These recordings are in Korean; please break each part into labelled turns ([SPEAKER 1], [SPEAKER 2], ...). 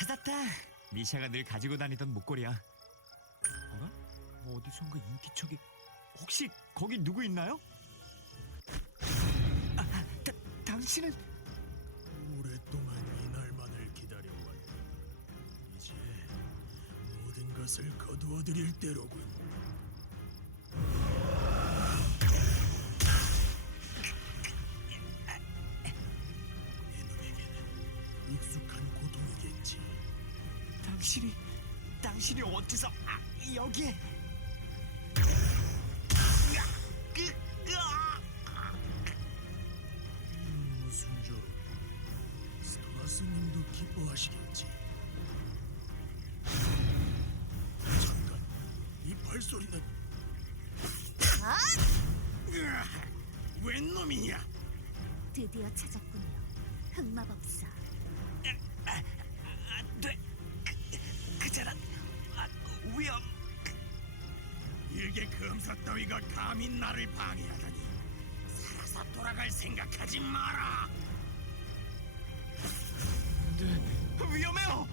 [SPEAKER 1] 찾았다. 미샤가 늘 가지고 다니던 목걸이야. 어라? 어디선가 인기척이. 혹시 거기 누구 있나요? 당신은?
[SPEAKER 2] 오랫동안 이 날만을 기다려왔다. 이제 모든 것을 거두어드릴 때로군. 이놈에게는 익숙한 고통이겠지.
[SPEAKER 1] 당신이 어디서 여기에?
[SPEAKER 2] 무슨 조 스와스님도 기뻐하시겠지. 잠깐, 이 발소리는 웬 놈이냐?
[SPEAKER 3] 드디어 찾았군요. 흑마법사.
[SPEAKER 1] 안돼. 그자란 위험.
[SPEAKER 2] 일개 검사 따위가 감히 나를 방해하다니. 살아서 돌아갈 생각하지 마라.
[SPEAKER 1] 안돼. 위험해요.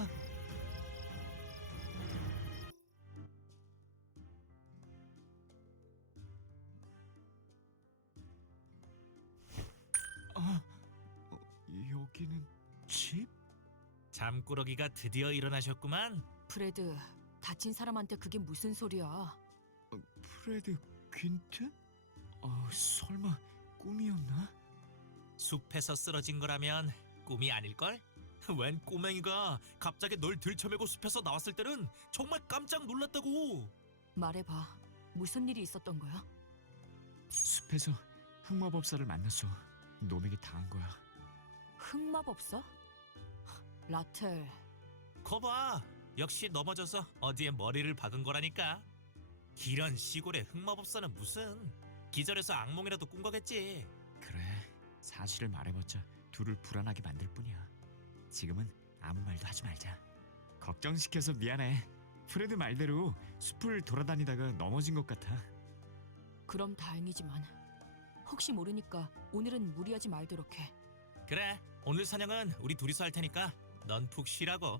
[SPEAKER 1] 여기는 집?
[SPEAKER 4] 잠꾸러기가 드디어 일어나셨구만.
[SPEAKER 5] 프레드, 다친 사람한테 그게 무슨 소리야?
[SPEAKER 1] 프레드 퀸트? 설마 꿈이었나?
[SPEAKER 4] 숲에서 쓰러진 거라면 꿈이 아닐걸? 웬 꼬맹이가 갑자기 널 들쳐매고 숲에서 나왔을 때는 정말 깜짝 놀랐다고.
[SPEAKER 5] 말해봐. 무슨 일이 있었던 거야?
[SPEAKER 1] 숲에서 흑마법사를 만났어. 놈에게 당한 거야.
[SPEAKER 5] 흑마법사? 라텔,
[SPEAKER 4] 거봐, 역시 넘어져서 어디에 머리를 박은 거라니까. 이런 시골의 흑마법사는 무슨 기절해서 악몽이라도 꾼 거겠지.
[SPEAKER 1] 그래, 사실을 말해봤자 둘을 불안하게 만들 뿐이야. 지금은 아무 말도 하지 말자. 걱정시켜서 미안해. 프레드 말대로 숲을 돌아다니다가 넘어진 것 같아.
[SPEAKER 5] 그럼 다행이지만 혹시 모르니까 오늘은 무리하지 말도록 해.
[SPEAKER 4] 그래, 오늘 사냥은 우리 둘이서 할 테니까 넌 푹 쉬라고.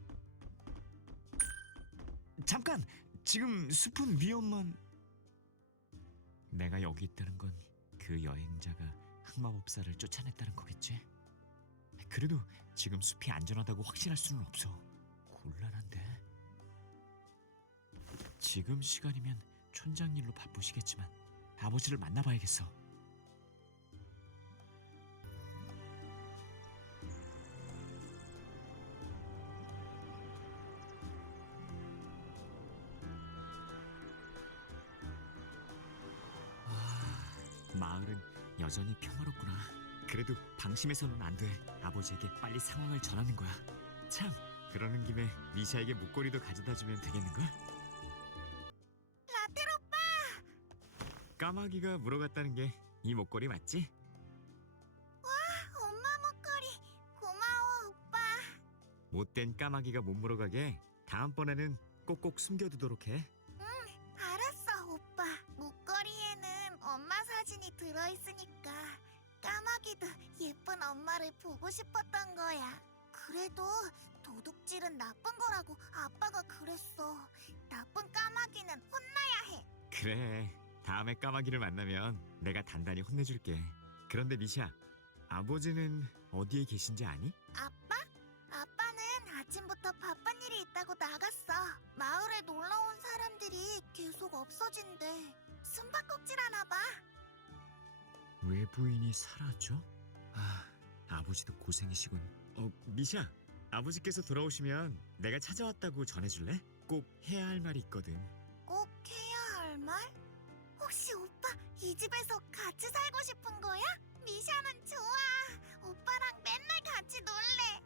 [SPEAKER 1] 잠깐! 지금 숲은 위험만... 내가 여기 있다는 건 그 여행자가 흑마법사를 쫓아냈다는 거겠지? 그래도 지금 숲이 안전하다고 확신할 수는 없어. 곤란한데? 지금 시간이면 촌장 일로 바쁘시겠지만 아버지를 만나봐야겠어. 마을은 여전히 평화롭구나. 그래도 방심해서는 안 돼. 아버지에게 빨리 상황을 전하는 거야. 참, 그러는 김에 미샤에게 목걸이도 가져다 주면 되겠는걸?
[SPEAKER 3] 라텔 오빠!
[SPEAKER 1] 까마귀가 물어갔다는 게 이 목걸이 맞지?
[SPEAKER 3] 엄마 목걸이 고마워 오빠.
[SPEAKER 1] 못된 까마귀가 못 물어가게 다음번에는 꼭꼭 숨겨두도록 해.
[SPEAKER 3] 알았어 오빠. 목걸이에는 엄마 사진이 들어있으니까 까마귀도 예쁜 엄마를 보고 싶었던 거야. 그래도 도둑질은 나쁜 거라고 아빠가 그랬어. 나쁜 까마귀는 혼나야 해.
[SPEAKER 1] 그래, 다음에 까마귀를 만나면 내가 단단히 혼내줄게. 그런데 미샤, 아버지는 어디에 계신지 아니?
[SPEAKER 3] 아빠? 아빠는 아침부터 바쁜 일이 있다고 나갔어. 마을에 놀러온 사람들이 계속 없어진대. 숨바꼭질 하나 봐.
[SPEAKER 1] 외부인이 사라져? 아버지도 고생이시군. 미샤, 아버지께서 돌아오시면 내가 찾아왔다고 전해줄래? 꼭 해야 할 말이 있거든.
[SPEAKER 3] 꼭 해야 할 말? 혹시 오빠 이 집에서 같이 살고 싶은 거야? 미샤는 좋아. 오빠랑 맨날 같이 놀래.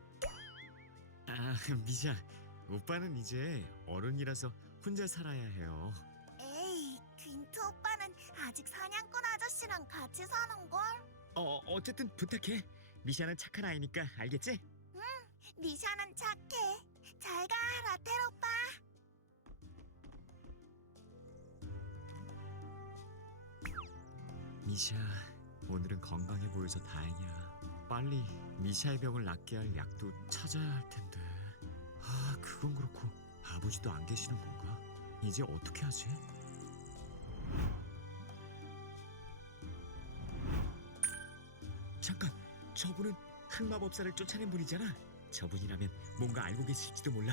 [SPEAKER 1] 미샤, 오빠는 이제 어른이라서 혼자 살아야 해요.
[SPEAKER 3] 에이, 퀸트 오빠는 아직 사냥꾼 아저씨랑 같이 사는걸?
[SPEAKER 1] 어쨌든 부탁해. 미샤는 착한 아이니까 알겠지?
[SPEAKER 3] 미샤는 착해. 잘 가, 라텔 오빠.
[SPEAKER 1] 미샤, 오늘은 건강해 보여서 다행이야. 빨리 미샤의 병을 낫게 할 약도 찾아야 할 텐데. 아, 그건 그렇고 아버지도 안 계시는 건가? 이제 어떻게 하지? 잠깐, 저분은 흑마법사를 쫓아낸 분이잖아. 저분이라면 뭔가 알고 계실지도 몰라.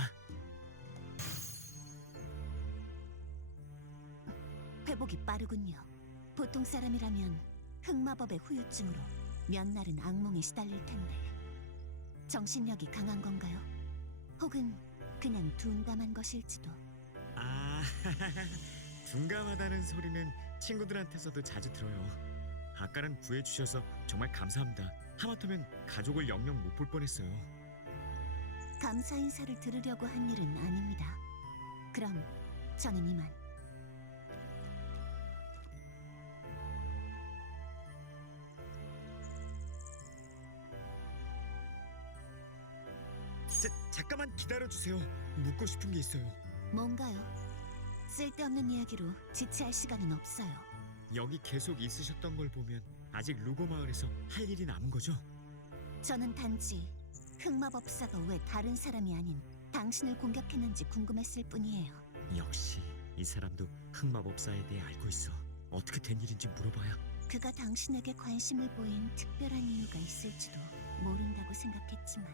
[SPEAKER 3] 회복이 빠르군요. 보통 사람이라면 흑마법의 후유증으로 몇 날은 악몽에 시달릴 텐데 정신력이 강한 건가요? 혹은 그냥 둔감한 것일지도.
[SPEAKER 1] 아, 둔감하다는 소리는 친구들한테서도 자주 들어요. 아까는 구해주셔서 정말 감사합니다. 하마터면 가족을 영영 못 볼 뻔했어요.
[SPEAKER 3] 감사 인사를 들으려고 한 일은 아닙니다. 그럼 저는 이만.
[SPEAKER 1] 잠깐만 기다려주세요. 묻고 싶은 게 있어요.
[SPEAKER 3] 뭔가요? 쓸데없는 이야기로 지체할 시간은 없어요.
[SPEAKER 1] 여기 계속 있으셨던 걸 보면 아직 루고 마을에서 할 일이 남은 거죠?
[SPEAKER 3] 저는 단지 흑마법사가 왜 다른 사람이 아닌 당신을 공격했는지 궁금했을 뿐이에요.
[SPEAKER 1] 역시 이 사람도 흑마법사에 대해 알고 있어. 어떻게 된 일인지 물어봐야.
[SPEAKER 3] 그가 당신에게 관심을 보인 특별한 이유가 있을지도 모른다고 생각했지만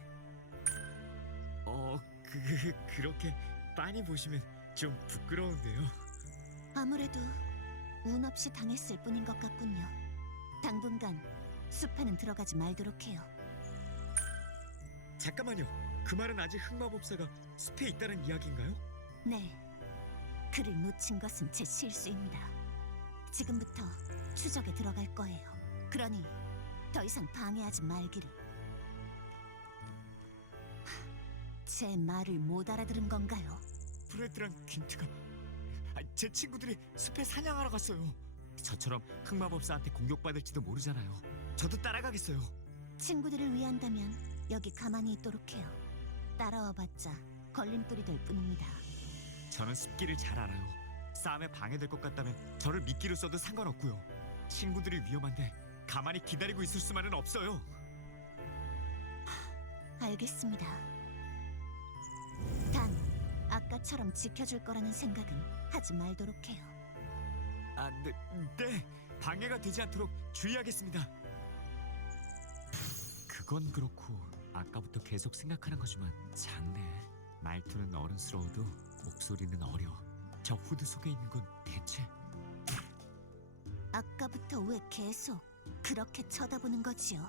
[SPEAKER 1] 그렇게 빤히 보시면 좀 부끄러운데요.
[SPEAKER 3] 아무래도 운 없이 당했을 뿐인 것 같군요. 당분간 숲에는 들어가지 말도록 해요.
[SPEAKER 1] 잠깐만요. 그 말은 아직 흑마법사가 숲에 있다는 이야기인가요?
[SPEAKER 3] 네, 그를 놓친 것은 제 실수입니다. 지금부터 추적에 들어갈 거예요. 그러니 더 이상 방해하지 말기를. 제 말을 못 알아들은 건가요?
[SPEAKER 1] 프레드랑 퀸트가 제 친구들이 숲에 사냥하러 갔어요. 저처럼 흑마법사한테 공격받을지도 모르잖아요. 저도 따라가겠어요.
[SPEAKER 3] 친구들을 위한다면 여기 가만히 있도록 해요. 따라와봤자 걸림돌이 될 뿐입니다.
[SPEAKER 1] 저는 숲길을 잘 알아요. 싸움에 방해될 것 같다면 저를 미끼로 써도 상관없고요. 친구들이 위험한데 가만히 기다리고 있을 수만은 없어요.
[SPEAKER 3] 알겠습니다. 단, 아까처럼 지켜줄 거라는 생각은 하지 말도록 해요.
[SPEAKER 1] 네. 방해가 되지 않도록 주의하겠습니다. 그건 그렇고 아까부터 계속 생각하는 거지만 장래 말투는 어른스러워도 목소리는 어려. 저 후드 속에 있는 건 대체
[SPEAKER 3] 아까부터 왜 계속 그렇게 쳐다보는 거지요?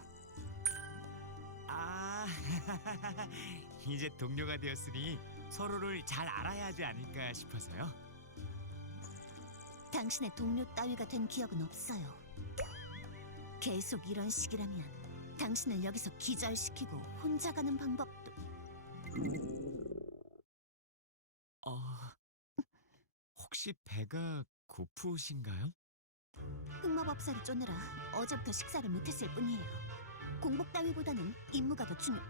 [SPEAKER 1] 이제 동료가 되었으니 서로를 잘 알아야 하지 않을까 싶어서요.
[SPEAKER 3] 당신의 동료 따위가 된 기억은 없어요. 계속 이런 식이라면 당신을 여기서 기절시키고 혼자 가는 방법도.
[SPEAKER 1] 혹시 배가 고프신가요?
[SPEAKER 3] 흑마법사를 쫓느라 어제부터 식사를 못했을 뿐이에요. 공복 따위보다는 임무가 더 중요.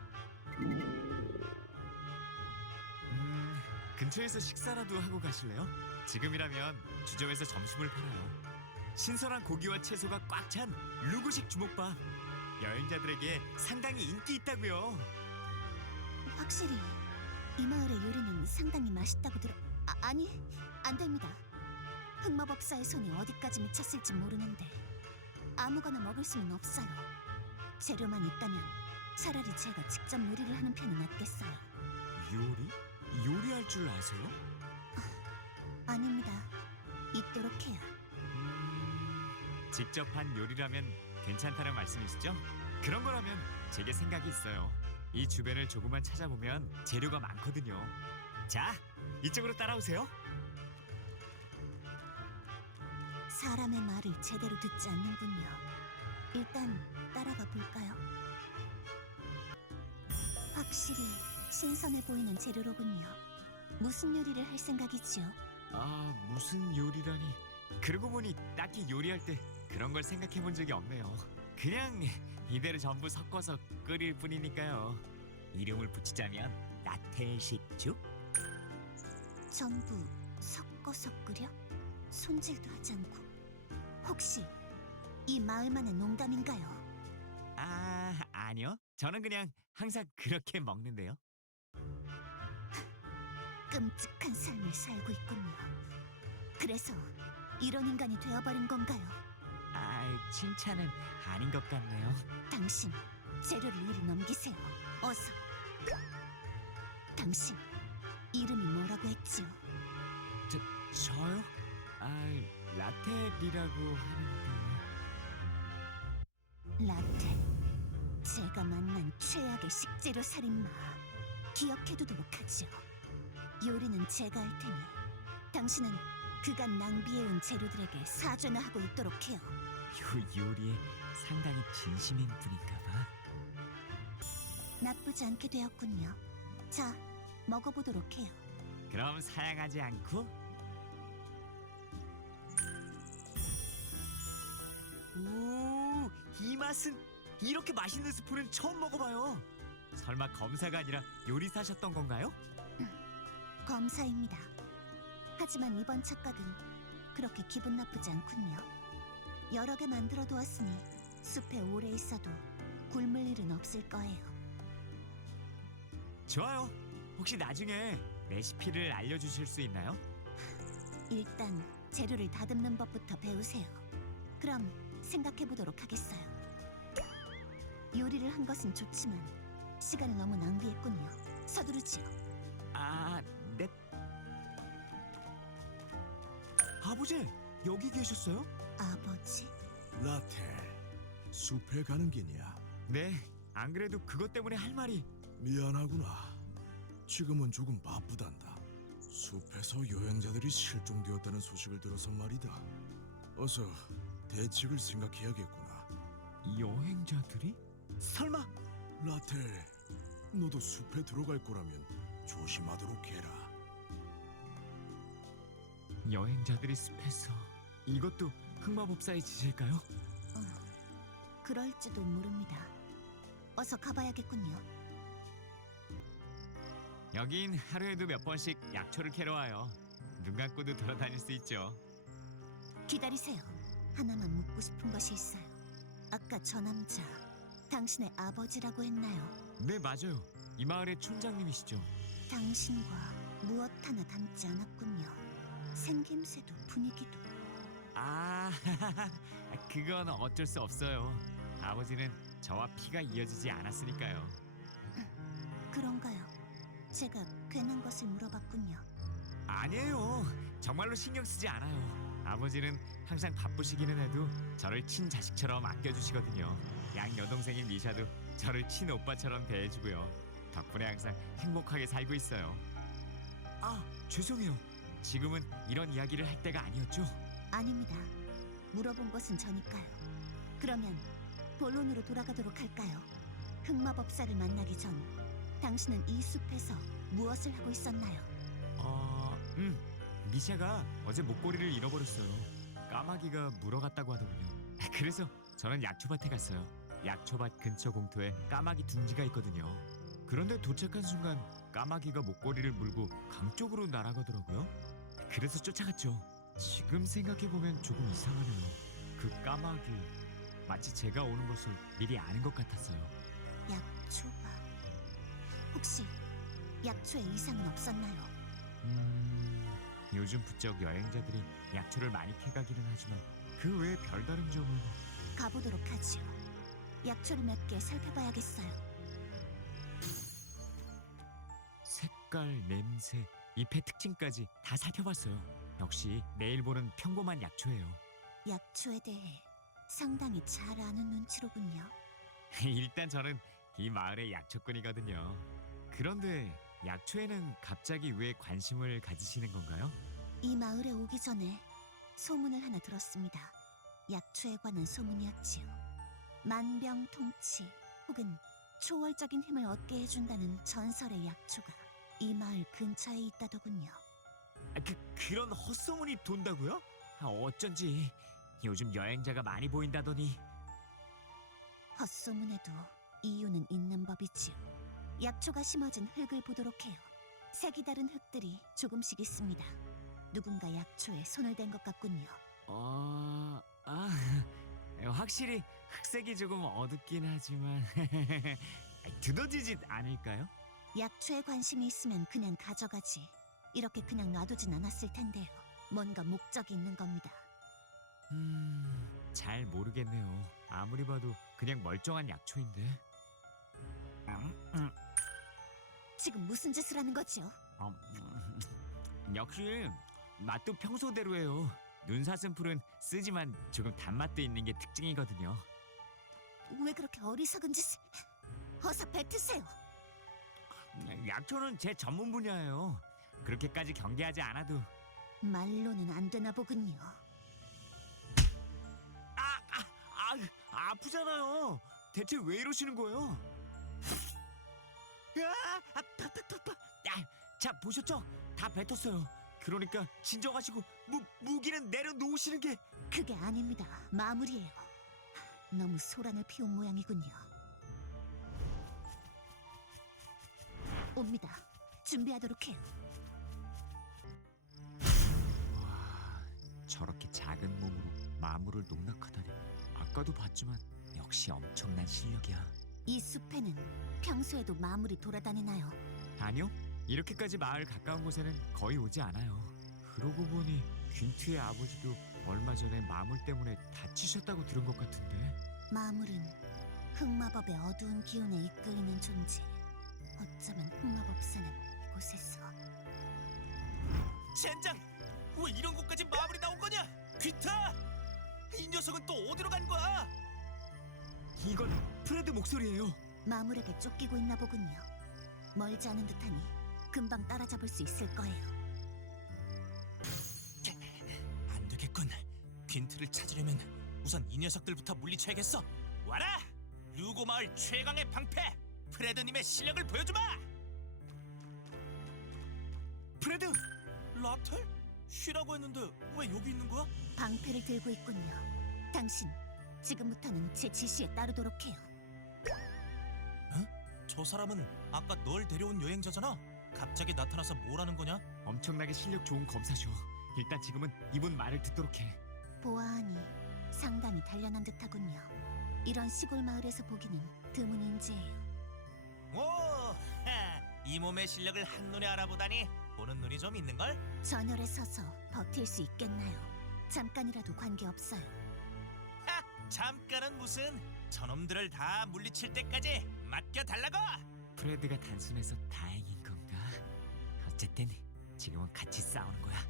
[SPEAKER 1] 근처에서 식사라도 하고 가실래요? 지금이라면 주점에서 점심을 팔아요. 신선한 고기와 채소가 꽉 찬 루고식 주먹밥. 여행자들에게 상당히 인기 있다고요.
[SPEAKER 3] 확실히 이 마을의 요리는 상당히 맛있다고 들어. 아니, 안 됩니다. 흑마법사의 손이 어디까지 미쳤을지 모르는데 아무거나 먹을 수는 없어요. 재료만 있다면 차라리 제가 직접 요리를 하는 편이 낫겠어요.
[SPEAKER 1] 요리? 요리할 줄 아세요?
[SPEAKER 3] 아닙니다. 있도록 해요.
[SPEAKER 1] 직접 한 요리라면 괜찮다는 말씀이시죠? 그런 거라면 제게 생각이 있어요. 이 주변을 조금만 찾아보면 재료가 많거든요. 자, 이쪽으로 따라오세요.
[SPEAKER 3] 사람의 말을 제대로 듣지 않는군요. 일단 따라가 볼까요? 확실히 신선해 보이는 재료로군요. 무슨 요리를 할 생각이지요?
[SPEAKER 1] 무슨 요리라니. 그러고 보니 딱히 요리할 때 그런 걸 생각해 본 적이 없네요. 그냥 이대로 전부 섞어서 끓일 뿐이니까요. 이름을 붙이자면 나태식죽?
[SPEAKER 3] 전부 섞어서 끓여? 손질도 하지 않고. 혹시 이 마을만의 농담인가요?
[SPEAKER 1] 아니요. 저는 그냥 항상 그렇게 먹는데요.
[SPEAKER 3] 끔찍한 삶을 살고 있군요. 그래서 이런 인간이 되어버린 건가요?
[SPEAKER 1] 칭찬은 아닌 것 같네요.
[SPEAKER 3] 당신, 재료를 이리 넘기세요. 어서. 당신, 이름이 뭐라고 했지요?
[SPEAKER 1] 저요? 라텔이라고 하는데.
[SPEAKER 3] 라텔. 제가 만난 최악의 식재료 살인마. 기억해두도록 하죠. 요리는 제가 할 테니 당신은 그간 낭비해온 재료들에게 사죄나 하고 있도록 해요.
[SPEAKER 1] 요리에 상당히 진심인 분인가 봐.
[SPEAKER 3] 나쁘지 않게 되었군요. 자, 먹어보도록 해요.
[SPEAKER 1] 그럼 사양하지 않고? 오, 이 맛은 이렇게 맛있는 스프는 처음 먹어봐요. 설마 검사가 아니라 요리사셨던 건가요?
[SPEAKER 3] 검사입니다. 하지만 이번 착각은 그렇게 기분 나쁘지 않군요. 여러 개 만들어 두었으니 숲에 오래 있어도 굶을 일은 없을 거예요.
[SPEAKER 1] 좋아요. 혹시 나중에 레시피를 알려주실 수 있나요?
[SPEAKER 3] 일단 재료를 다듬는 법부터 배우세요. 그럼 생각해 보도록 하겠어요. 요리를 한 것은 좋지만 시간을 너무 낭비했군요. 서두르지요.
[SPEAKER 1] 네. 아버지, 여기 계셨어요?
[SPEAKER 3] 아버지?
[SPEAKER 2] 라텔, 숲에 가는 기냐?
[SPEAKER 1] 네, 안 그래도 그것 때문에 할 말이.
[SPEAKER 2] 미안하구나. 지금은 조금 바쁘단다. 숲에서 여행자들이 실종되었다는 소식을 들어서 말이다. 어서 대책을 생각해야겠구나.
[SPEAKER 1] 여행자들이? 설마?
[SPEAKER 2] 라텔, 너도 숲에 들어갈 거라면 조심하도록 해라.
[SPEAKER 1] 여행자들이 숲에서. 이것도 흑마법사의 짓일까요?
[SPEAKER 3] 그럴지도 모릅니다. 어서 가봐야겠군요.
[SPEAKER 1] 여긴 하루에도 몇 번씩 약초를 캐러 와요. 눈 감고도 돌아다닐 수 있죠.
[SPEAKER 3] 기다리세요. 하나만 묻고 싶은 것이 있어요. 아까 저 남자, 당신의 아버지라고 했나요?
[SPEAKER 1] 네, 맞아요. 이 마을의 촌장님이시죠.
[SPEAKER 3] 당신과 무엇 하나 닮지 않았군요. 생김새도 분위기도.
[SPEAKER 1] 그건 어쩔 수 없어요. 아버지는 저와 피가 이어지지 않았으니까요.
[SPEAKER 3] 그런가요? 제가 괜한 것을 물어봤군요.
[SPEAKER 1] 아니에요. 정말로 신경 쓰지 않아요. 아버지는 항상 바쁘시기는 해도 저를 친자식처럼 아껴주시거든요. 양 여동생인 미샤도 저를 친오빠처럼 대해주고요. 덕분에 항상 행복하게 살고 있어요. 죄송해요. 지금은 이런 이야기를 할 때가 아니었죠?
[SPEAKER 3] 아닙니다. 물어본 것은 저니까요. 그러면 본론으로 돌아가도록 할까요? 흑마법사를 만나기 전 당신은 이 숲에서 무엇을 하고 있었나요?
[SPEAKER 1] 미샤가 어제 목걸이를 잃어버렸어요. 까마귀가 물어갔다고 하더군요. 그래서 저는 약초밭에 갔어요. 약초밭 근처 공터에 까마귀 둥지가 있거든요. 그런데 도착한 순간 까마귀가 목걸이를 물고 강 쪽으로 날아가더라고요. 그래서 쫓아갔죠. 지금 생각해보면 조금 이상하네요. 그 까마귀, 마치 제가 오는 것을 미리 아는 것 같았어요.
[SPEAKER 3] 약초가. 혹시 약초에 이상은 없었나요?
[SPEAKER 1] 요즘 부쩍 여행자들이 약초를 많이 캐가기는 하지만 그 외에 별다른 점은.
[SPEAKER 3] 가보도록 하지요. 약초를 몇 개 살펴봐야겠어요.
[SPEAKER 1] 색깔, 냄새, 잎의 특징까지 다 살펴봤어요. 역시 내일 보는 평범한 약초예요.
[SPEAKER 3] 약초에 대해 상당히 잘 아는 눈치로군요.
[SPEAKER 1] 일단 저는 이 마을의 약초꾼이거든요. 그런데 약초에는 갑자기 왜 관심을 가지시는 건가요?
[SPEAKER 3] 이 마을에 오기 전에 소문을 하나 들었습니다. 약초에 관한 소문이었지요. 만병통치 혹은 초월적인 힘을 얻게 해준다는 전설의 약초가 이 마을 근처에 있다더군요.
[SPEAKER 1] 그런 헛소문이 돈다고요? 어쩐지 요즘 여행자가 많이 보인다더니.
[SPEAKER 3] 헛소문에도 이유는 있는 법이지요. 약초가 심어진 흙을 보도록 해요. 색이 다른 흙들이 조금씩 있습니다. 누군가 약초에 손을 댄 것 같군요.
[SPEAKER 1] 확실히 흑색이 조금 어둡긴 하지만 두더지짓 아닐까요?
[SPEAKER 3] 약초에 관심이 있으면 그냥 가져가지. 이렇게 그냥 놔두진 않았을 텐데요. 뭔가 목적이 있는 겁니다.
[SPEAKER 1] 잘 모르겠네요. 아무리 봐도 그냥 멀쩡한 약초인데.
[SPEAKER 3] 지금 무슨 짓을 하는 거지요?
[SPEAKER 1] 역시 맛도 평소대로예요. 눈사슴풀은 쓰지만 조금 단맛도 있는 게 특징이거든요.
[SPEAKER 3] 왜 그렇게 어리석은 짓을... 어서 뱉으세요.
[SPEAKER 1] 약초는 제 전문 분야예요. 그렇게까지 경계하지 않아도.
[SPEAKER 3] 말로는 안 되나 보군요.
[SPEAKER 1] 아프잖아요. 대체 왜 이러시는 거예요? 자, 보셨죠? 다 뱉었어요. 그러니까 진정하시고 무기는 내려놓으시는 게.
[SPEAKER 3] 그게 아닙니다. 마무리예요. 너무 소란을 피운 모양이군요. 옵니다. 준비하도록 해요.
[SPEAKER 1] 저렇게 작은 몸으로 마물을 농락하다니. 아까도 봤지만 역시 엄청난 실력이야.
[SPEAKER 3] 이 숲에는 평소에도 마물이 돌아다니나요?
[SPEAKER 1] 아니요. 이렇게까지 마을 가까운 곳에는 거의 오지 않아요. 그러고 보니 귄트의 아버지도 얼마 전에 마물 때문에 다치셨다고 들은 것 같은데.
[SPEAKER 3] 마물은 흑마법의 어두운 기운에 이끌리는 존재. 어쩌면 흑마법사는 이곳에서...
[SPEAKER 4] 젠장! 왜 이런 곳까지 마무리 나온 거냐? 귀타! 이 녀석은 또 어디로 간 거야?
[SPEAKER 1] 이건 프레드 목소리예요.
[SPEAKER 3] 마물에게 쫓기고 있나 보군요. 멀지 않은 듯하니 금방 따라잡을 수 있을 거예요.
[SPEAKER 4] 안 되겠군. 퀸트를 찾으려면 우선 이 녀석들부터 물리쳐야겠어. 와라! 루고 마을 최강의 방패! 프레드님의 실력을 보여주마!
[SPEAKER 1] 프레드!
[SPEAKER 4] 라텔? 쉬라고 했는데 왜 여기 있는 거야?
[SPEAKER 3] 방패를 들고 있군요. 당신, 지금부터는 제 지시에 따르도록 해요.
[SPEAKER 4] 저 사람은 아까 널 데려온 여행자잖아. 갑자기 나타나서 뭘 하는 거냐?
[SPEAKER 1] 엄청나게 실력 좋은 검사죠. 일단 지금은 이분 말을 듣도록 해.
[SPEAKER 3] 보아하니 상당히 단련한 듯하군요. 이런 시골 마을에서 보기는 드문 인재예요.
[SPEAKER 4] 오! 이 몸의 실력을 한눈에 알아보다니 보는 눈이 좀 있는걸?
[SPEAKER 3] 전열에 서서 버틸 수 있겠나요? 잠깐이라도 관계없어요.
[SPEAKER 4] 잠깐은 무슨, 저놈들을 다 물리칠 때까지 맡겨달라고!
[SPEAKER 1] 프레드가 단순해서 다행인 건가? 어쨌든 지금은 같이 싸우는 거야.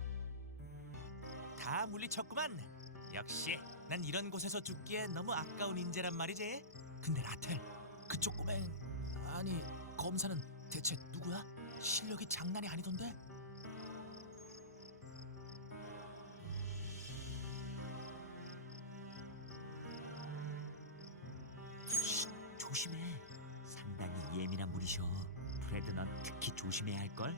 [SPEAKER 4] 다 물리쳤구만. 역시 난 이런 곳에서 죽기에 너무 아까운 인재란 말이지. 근데 라텔, 그쪽 꼬맹, 아니 검사는 대체 누구야? 실력이 장난이 아니던데?
[SPEAKER 1] 조심해. 상당히 예민한 분이셔. 프레드 넌 특히 조심해야 할걸?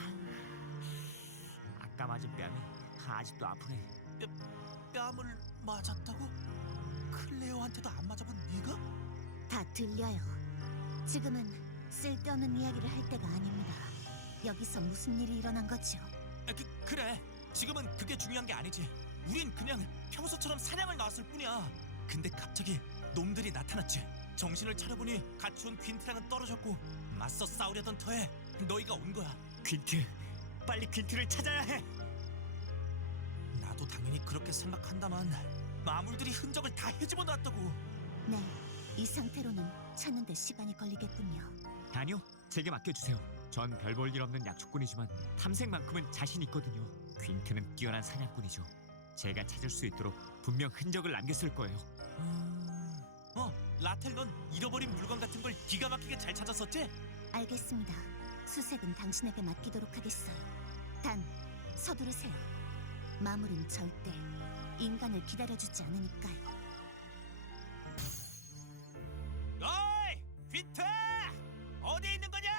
[SPEAKER 1] 아까 맞은 뺨이 아직도 아프네.
[SPEAKER 4] 뺨을 맞았다고? 클레어한테도 안 맞아본 네가?
[SPEAKER 3] 다 들려요. 지금은 쓸데없는 이야기를 할 때가 아닙니다. 여기서 무슨 일이 일어난 거죠?
[SPEAKER 4] 그래. 지금은 그게 중요한 게 아니지. 우린 그냥 평소처럼 사냥을 나왔을 뿐이야. 근데 갑자기 놈들이 나타났지. 정신을 차려보니 같이 온 퀸트랑은 떨어졌고 맞서 싸우려던 터에 너희가 온 거야.
[SPEAKER 1] 퀸트, 빨리 퀸트를 찾아야 해.
[SPEAKER 4] 나도 당연히 그렇게 생각한다만 마물들이 흔적을 다 헤집어 놨다고.
[SPEAKER 3] 네, 이 상태로는 찾는 데 시간이 걸리겠군요.
[SPEAKER 1] 아니요, 제게 맡겨주세요. 전 별 볼 일 없는 약초꾼이지만 탐색만큼은 자신 있거든요. 퀸트는 뛰어난 사냥꾼이죠. 제가 찾을 수 있도록 분명 흔적을 남겼을 거예요.
[SPEAKER 4] 라텔, 넌 잃어버린 물건 같은 걸 기가 막히게 잘 찾았었지?
[SPEAKER 3] 알겠습니다. 수색은 당신에게 맡기도록 하겠어요. 단, 서두르세요. 마물은 절대 인간을 기다려주지 않으니까요.
[SPEAKER 4] 어이! 퀸트! 어디 있는 거냐?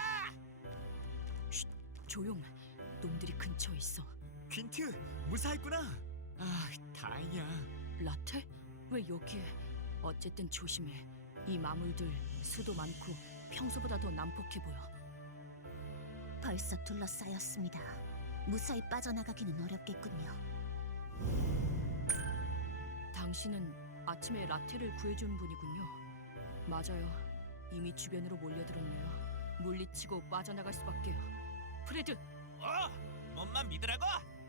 [SPEAKER 5] 조용. 놈들이 근처에 있어.
[SPEAKER 1] 퀸트, 무사했구나. 아, 다행이야.
[SPEAKER 5] 라텔? 왜 여기에? 어쨌든 조심해. 이 마물들 수도 많고 평소보다 더 난폭해 보여.
[SPEAKER 3] 벌써 둘러싸였습니다. 무사히 빠져나가기는 어렵겠군요.
[SPEAKER 5] 당신은 아침에 라텔을 구해준 분이군요. 맞아요. 이미 주변으로 몰려들었네요. 물리치고 빠져나갈 수밖에요. 프레드!
[SPEAKER 4] 몸만 믿으라고.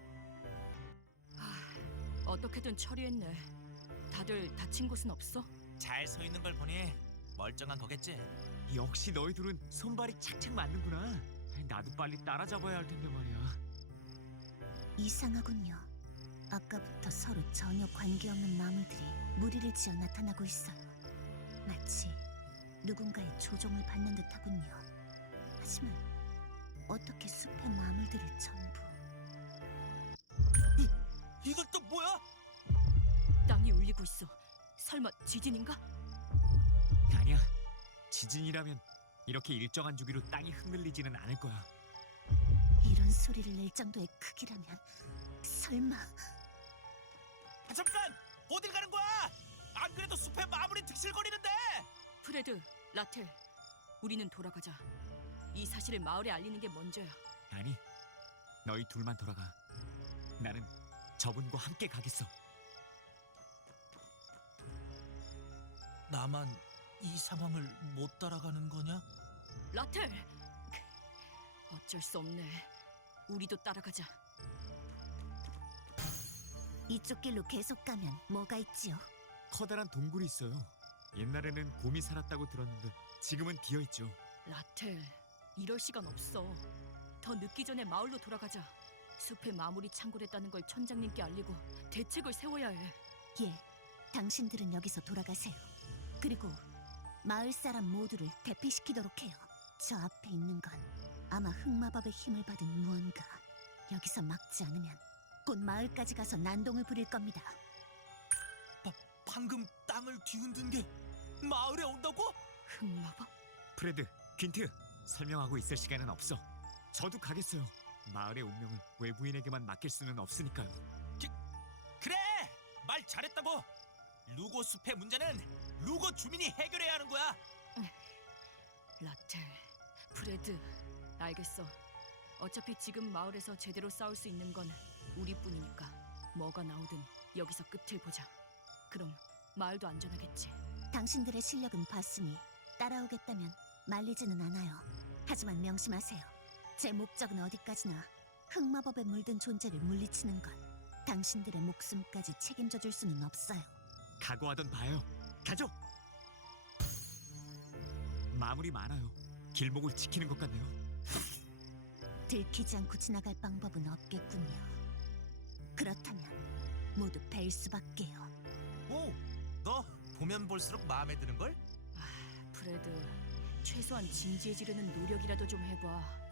[SPEAKER 5] 어떻게든 처리했네. 다들 다친 곳은 없어?
[SPEAKER 4] 잘 서 있는 걸 보니 멀쩡한 거겠지.
[SPEAKER 1] 역시 너희 둘은 손발이 착착 맞는구나. 나도 빨리 따라잡아야 할 텐데 말이야.
[SPEAKER 3] 이상하군요. 아까부터 서로 전혀 관계없는 마물들이 무리를 지어 나타나고 있어요. 마치 누군가의 조종을 받는 듯하군요. 하지만 어떻게 숲의 마물들을 전부...
[SPEAKER 4] 이건 또 뭐야?
[SPEAKER 5] 땅이 울리고 있어. 설마 지진인가?
[SPEAKER 1] 아니야. 지진이라면 이렇게 일정한 주기로 땅이 흔들리지는 않을 거야.
[SPEAKER 3] 이런 소리를 낼 정도의 크기라면 설마...
[SPEAKER 4] 잠깐! 어딜 가는 거야? 안 그래도 숲에 마무리 득실거리는데.
[SPEAKER 5] 프레드, 라텔, 우리는 돌아가자. 이 사실을 마을에 알리는 게 먼저야.
[SPEAKER 1] 아니, 너희 둘만 돌아가. 나는 저분과 함께 가겠어.
[SPEAKER 4] 나만 이 상황을 못 따라가는 거냐?
[SPEAKER 5] 라텔! 어쩔 수 없네. 우리도 따라가자.
[SPEAKER 3] 이쪽 길로 계속 가면 뭐가 있지요?
[SPEAKER 1] 커다란 동굴이 있어요. 옛날에는 곰이 살았다고 들었는데 지금은 비어있죠.
[SPEAKER 5] 라텔, 이럴 시간 없어. 더 늦기 전에 마을로 돌아가자. 숲에 마무리 창고랬다는 걸 천장님께 알리고 대책을 세워야 해.
[SPEAKER 3] 예, 당신들은 여기서 돌아가세요. 그리고 마을 사람 모두를 대피시키도록 해요. 저 앞에 있는 건 아마 흑마법의 힘을 받은 무언가. 여기서 막지 않으면 곧 마을까지 가서 난동을 부릴 겁니다.
[SPEAKER 4] 방금 땅을 뒤흔든 게 마을에 온다고?
[SPEAKER 5] 흑마법?
[SPEAKER 1] 프레드, 퀸트, 설명하고 있을 시간은 없어. 저도 가겠어요. 마을의 운명을 외부인에게만 맡길 수는 없으니까요.
[SPEAKER 4] 그래! 말 잘했다고! 루고 숲의 문제는 루고 주민이 해결해야 하는 거야.
[SPEAKER 5] 라텔, 프레드, 알겠어. 어차피 지금 마을에서 제대로 싸울 수 있는 건 우리뿐이니까 뭐가 나오든 여기서 끝을 보자. 그럼 마을도 안전하겠지.
[SPEAKER 3] 당신들의 실력은 봤으니 따라오겠다면 말리지는 않아요. 하지만 명심하세요. 제 목적은 어디까지나 흑마법에 물든 존재를 물리치는 것. 당신들의 목숨까지 책임져 줄 수는 없어요.
[SPEAKER 1] 각오하던 바요. 가죠. 마물이 많아요. 길목을 지키는 것 같네요.
[SPEAKER 3] 들키지 않고 지나갈 방법은 없겠군요. 그렇다면 모두 뵐 수밖에요.
[SPEAKER 4] 오! 너 보면 볼수록 마음에 드는걸?
[SPEAKER 5] 프레드, 최소한 진지해지려는 노력이라도 좀 해봐.